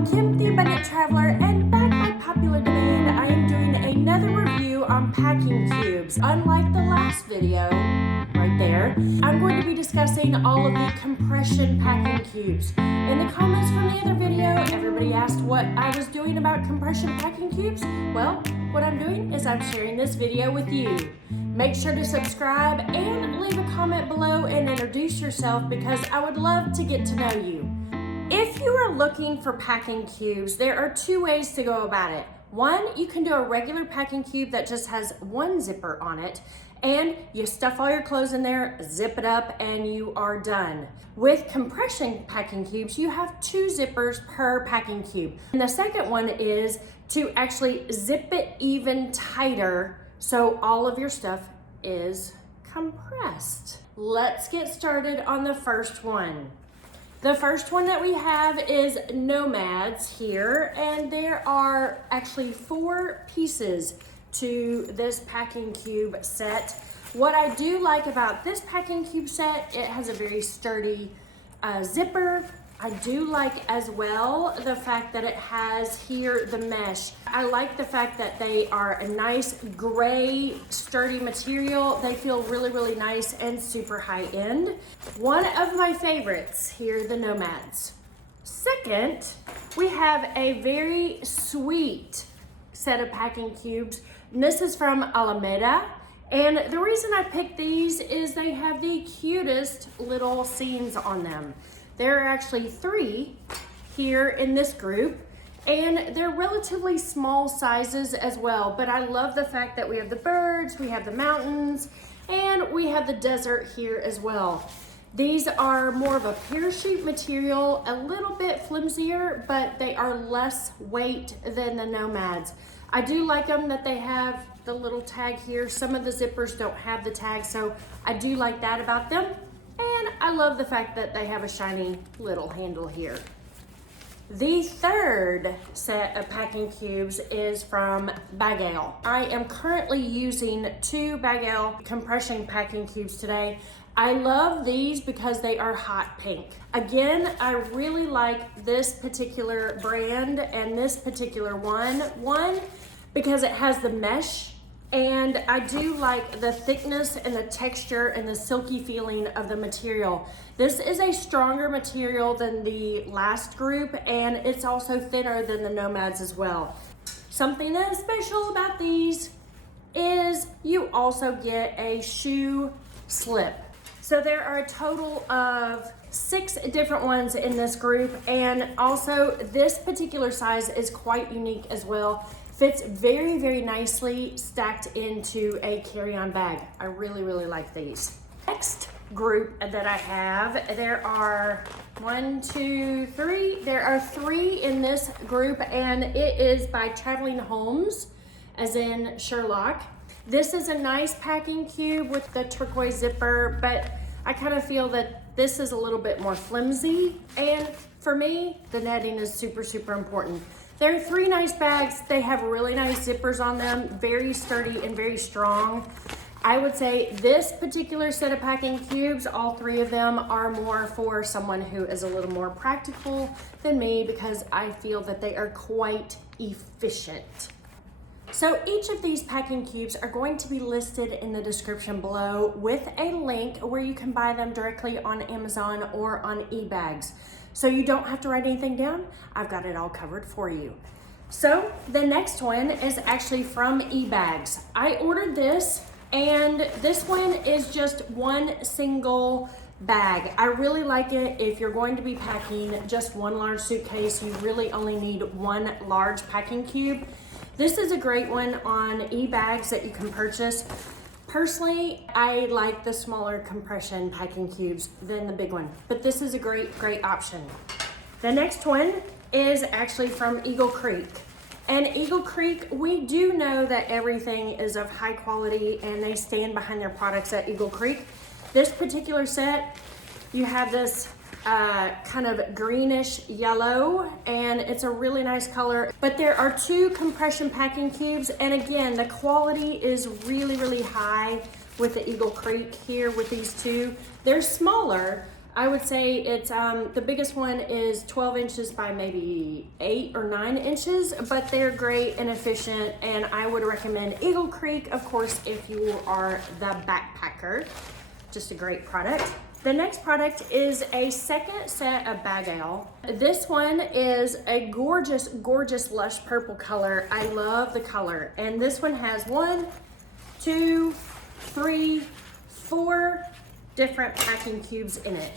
I'm Kim, the Abundant Traveler, and back by popular demand, I am doing another review on packing cubes. Unlike the last video, right there, I'm going to be discussing all of the compression packing cubes. In the comments from the other video, everybody asked what I was doing about compression packing cubes. Well, what I'm doing is I'm sharing this video with you. Make sure to subscribe and leave a comment below and introduce yourself because I would love to get to know you. If you are looking for packing cubes, there are two ways to go about it. One, you can do a regular packing cube that just has one zipper on it, and you stuff all your clothes in there, zip it up, and you are done. With compression packing cubes, you have two zippers per packing cube. And the second one is to actually zip it even tighter so all of your stuff is compressed. Let's get started on the first one. The first one that we have is NOMADS here, and there are actually 4 pieces to this packing cube set. What I do like about this packing cube set, it has a very sturdy zipper. I do like as well the fact that it has here the mesh. I like the fact that they are a nice gray sturdy material. They feel really, really nice and super high end. One of my favorites here, the NOMADS. Second, we have a very sweet set of packing cubes. And this is from ALAMEDA. And the reason I picked these is they have the cutest little scenes on them. There are actually 3 here in this group, and they're relatively small sizes as well, but I love the fact that we have the birds, we have the mountains, and we have the desert here as well. These are more of a parachute material, a little bit flimsier, but they are less weight than the NOMADS. I do like them that they have the little tag here. Some of the zippers don't have the tag, so I do like that about them. And I love the fact that they have a shiny little handle here. The third set of packing cubes is from BAGAIL. I am currently using 2 BAGAIL compression packing cubes today. I love these because they are hot pink. Again, I really like this particular brand and this particular one. One, because it has the mesh, and I do like the thickness and the texture and the silky feeling of the material. This is a stronger material than the last group, and it's also thinner than the NOMADS as well. Something that is special about these is you also get a shoe slip. So there are a total of 6 different ones in this group, and also this particular size is quite unique as well. Fits very, very nicely stacked into a carry-on bag. I really, really like these. Next group that I have, there are 1, 2, 3. There are 3 in this group, and it is by Traveling HOLMES, as in Sherlock. This is a nice packing cube with the turquoise zipper, but I kind of feel that this is a little bit more flimsy. And for me, the netting is super, super important. There are 3 nice bags. They have really nice zippers on them, very sturdy and very strong. I would say this particular set of packing cubes, all 3 of them, are more for someone who is a little more practical than me because I feel that they are quite efficient. So each of these packing cubes are going to be listed in the description below with a link where you can buy them directly on Amazon or on eBags. So you don't have to write anything down. I've got it all covered for you. So the next one is actually from eBags. I ordered this, and this one is just one single bag. I really like it. If you're going to be packing just one large suitcase, you really only need one large packing cube. This is a great one on eBags that you can purchase. Personally, I like the smaller compression packing cubes than the big one, but this is a great, great option. The next one is actually from Eagle Creek. And Eagle Creek, we do know that everything is of high quality and they stand behind their products at Eagle Creek. This particular set, you have this kind of greenish yellow, and it's a really nice color. But there are 2 compression packing cubes, and again, the quality is really, really high with the Eagle Creek here with these 2. They're smaller, I would say it's the biggest one is 12 inches by maybe 8 or 9 inches, but they're great and efficient, and I would recommend Eagle Creek, of course, if you are the backpacker. Just a great product. The next product is a second set of BAGAIL. This one is a gorgeous, gorgeous lush purple color. I love the color. And this one has 1, 2, 3, 4 different packing cubes in it.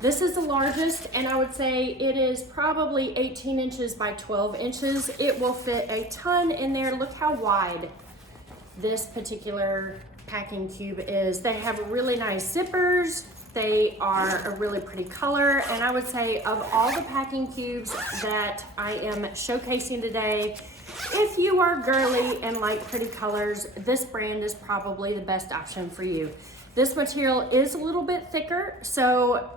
This is the largest, and I would say it is probably 18 inches by 12 inches. It will fit a ton in there. Look how wide this particular packing cube is. They have really nice zippers. They are a really pretty color, and I would say of all the packing cubes that I am showcasing today, if you are girly and like pretty colors, this brand is probably the best option for you. This material is a little bit thicker, so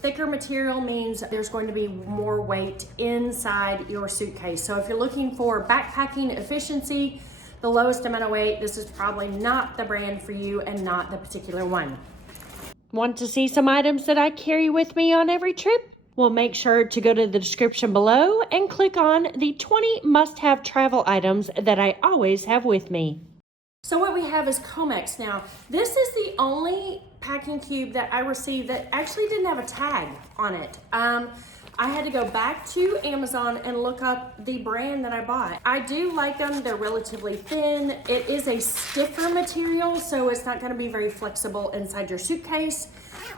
thicker material means there's going to be more weight inside your suitcase. So if you're looking for backpacking efficiency, the lowest amount of weight, this is probably not the brand for you and not the particular one. Want to see some items that I carry with me on every trip? Well, make sure to go to the description below and click on the 20 must-have travel items that I always have with me. So what we have is COVAX. Now, this is the only packing cube that I received that actually didn't have a tag on it. I had to go back to Amazon and look up the brand that I bought. I do like them. They're relatively thin. It is a stiffer material, so it's not going to be very flexible inside your suitcase.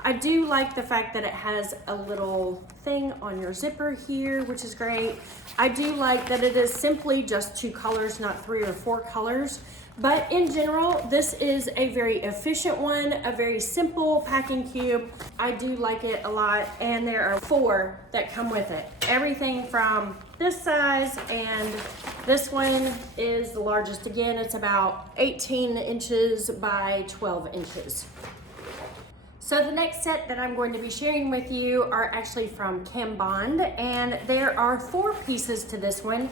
I do like the fact that it has a little thing on your zipper here, which is great. I do like that it is simply just 2 colors, not 3 or 4 colors. But in general, this is a very efficient one, a very simple packing cube. I do like it a lot, and there are 4 that come with it. Everything from this size, and this one is the largest. Again, it's about 18 inches by 12 inches. So the next set that I'm going to be sharing with you are actually from CAMBOND, and there are 4 pieces to this one.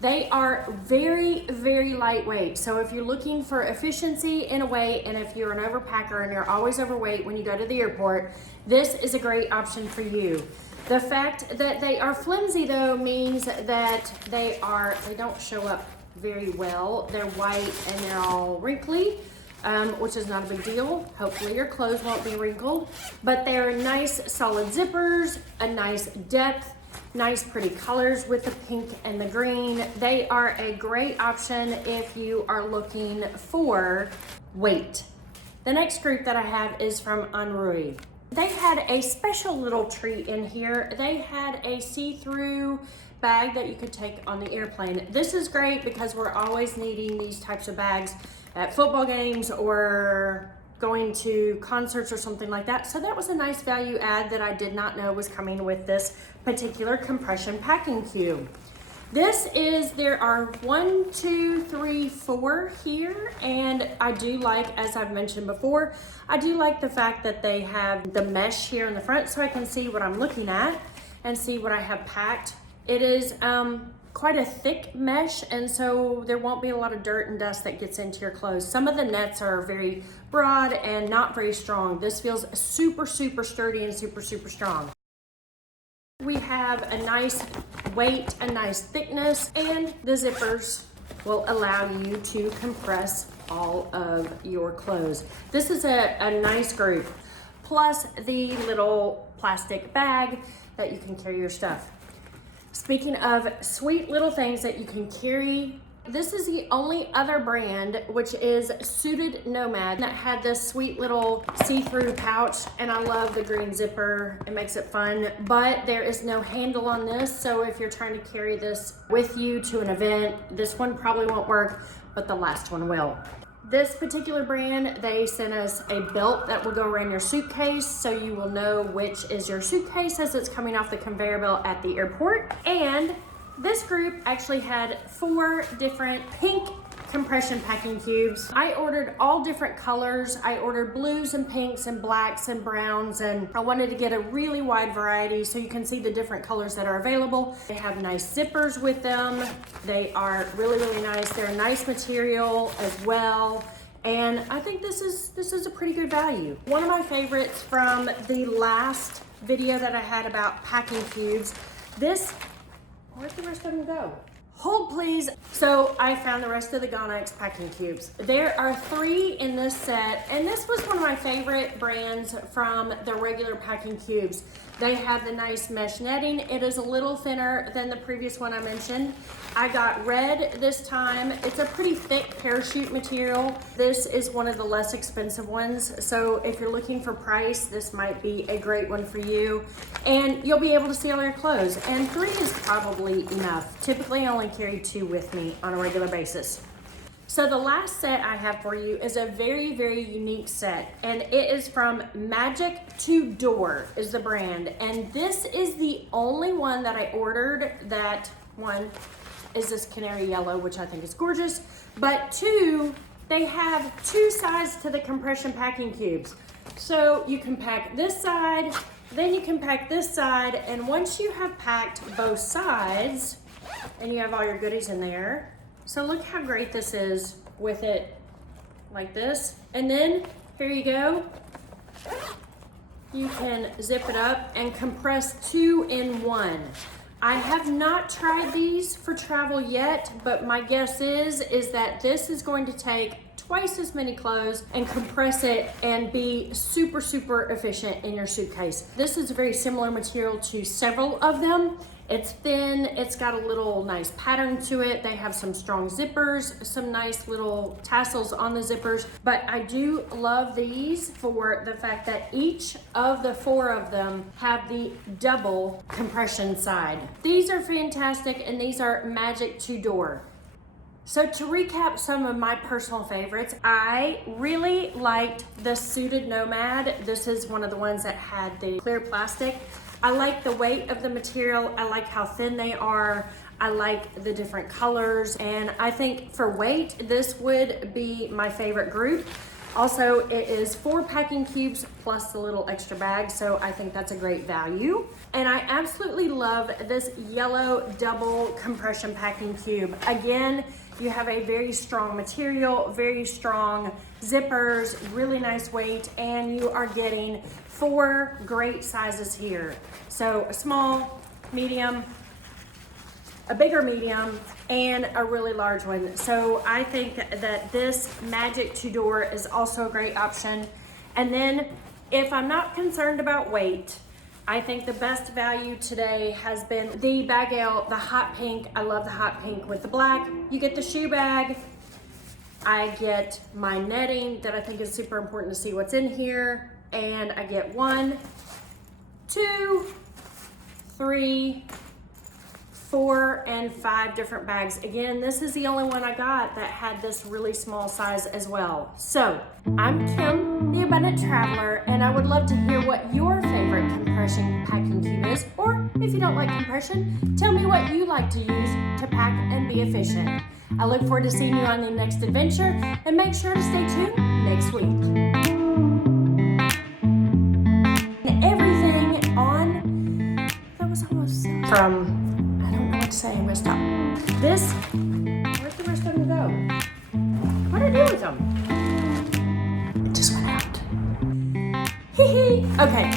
They are very, very lightweight. So if you're looking for efficiency in a way, and if you're an overpacker and you're always overweight when you go to the airport, this is a great option for you. The fact that they are flimsy though means that they don't show up very well. They're white and they're all wrinkly, which is not a big deal. Hopefully your clothes won't be wrinkled, but they're nice solid zippers, a nice depth, nice pretty colors with the pink and the green. They are a great option if you are looking for weight. The next group that I have is from ANRUI. They had a special little treat in here. They had a see-through bag that you could take on the airplane. This is great because we're always needing these types of bags at football games or going to concerts or something like that. So that was a nice value add that I did not know was coming with this particular compression packing cube. There are 1, 2, 3, 4 here, and I do like, as I've mentioned before, I do like the fact that they have the mesh here in the front so I can see what I'm looking at and see what I have packed. It is quite a thick mesh, and so there won't be a lot of dirt and dust that gets into your clothes. Some of the nets are very broad and not very strong. This feels super, super sturdy and super, super strong. We have a nice weight, a nice thickness, and the zippers will allow you to compress all of your clothes. This is a nice group, plus the little plastic bag that you can carry your stuff. Speaking of sweet little things that you can carry, this is the only other brand, which is Suited Nomad, that had this sweet little see-through pouch, and I love the green zipper. It makes it fun, but there is no handle on this, so if you're trying to carry this with you to an event, this one probably won't work, but the last one will. This particular brand, they sent us a belt that will go around your suitcase so you will know which is your suitcase as it's coming off the conveyor belt at the airport. And this group actually had 4 different pink compression packing cubes. I ordered all different colors. I ordered blues and pinks and blacks and browns, and I wanted to get a really wide variety so you can see the different colors that are available. They have nice zippers with them. They are really, really nice. They're a nice material as well, And I think this is a pretty good value. One of my favorites from the last video that I had about packing cubes, where'd the rest of them go? Hold please. So I found the rest of the GONEX packing cubes. There are 3 in this set, and this was one of my favorite brands from the regular packing cubes. They have the nice mesh netting. It is a little thinner than the previous one I mentioned. I got red this time. It's a pretty thick parachute material. This is one of the less expensive ones. So if you're looking for price, this might be a great one for you. And you'll be able to see all your clothes. And 3 is probably enough. Typically I only carry 2 with me on a regular basis. So the last set I have for you is a very, very unique set, and it is from Magic to Door is the brand. And this is the only one that I ordered. That one is this canary yellow, which I think is gorgeous. But 2, they have 2 sides to the compression packing cubes. So you can pack this side, then you can pack this side, and once you have packed both sides, and you have all your goodies in there. So look how great this is with it like this. And then here you go. You can zip it up and compress 2 in 1. I have not tried these for travel yet, but my guess is that this is going to take twice as many clothes and compress it and be super, super efficient in your suitcase. This is a very similar material to several of them. It's thin, it's got a little nice pattern to it. They have some strong zippers, some nice little tassels on the zippers. But I do love these for the fact that each of the 4 of them have the double compression side. These are fantastic, and these are Magic to Door. So to recap some of my personal favorites, I really liked the suited Nomad. This is one of the ones that had the clear plastic. I like the weight of the material. I like how thin they are. I like the different colors. And I think for weight, this would be my favorite group. Also, it is 4 packing cubes plus the little extra bag, so I think that's a great value. And I absolutely love this yellow double compression packing cube. Again, you have a very strong material, very strong zippers, really nice weight, and you are getting 4 great sizes here. So a small, medium, a bigger medium, and a really large one. So I think that this Magic to Door is also a great option. And then if I'm not concerned about weight, I think the best value today has been the BAGAIL, the hot pink. I love the hot pink with the black. You get the shoe bag. I get my netting that I think is super important to see what's in here. And I get 1, 2, 3, 4, and 5 different bags. Again, this is the only one I got that had this really small size as well. So I'm Kim, the Abundant Traveler, and I would love to hear what your favorite compression packing cube is, or if you don't like compression, tell me what you like to use to pack and be efficient. I look forward to seeing you on the next adventure, and make sure to stay tuned next week. And everything on, that was almost from, say, I'm gonna stop. This, where'd the rest of them go? What did I do with them? It just went out. Hee hee. Okay.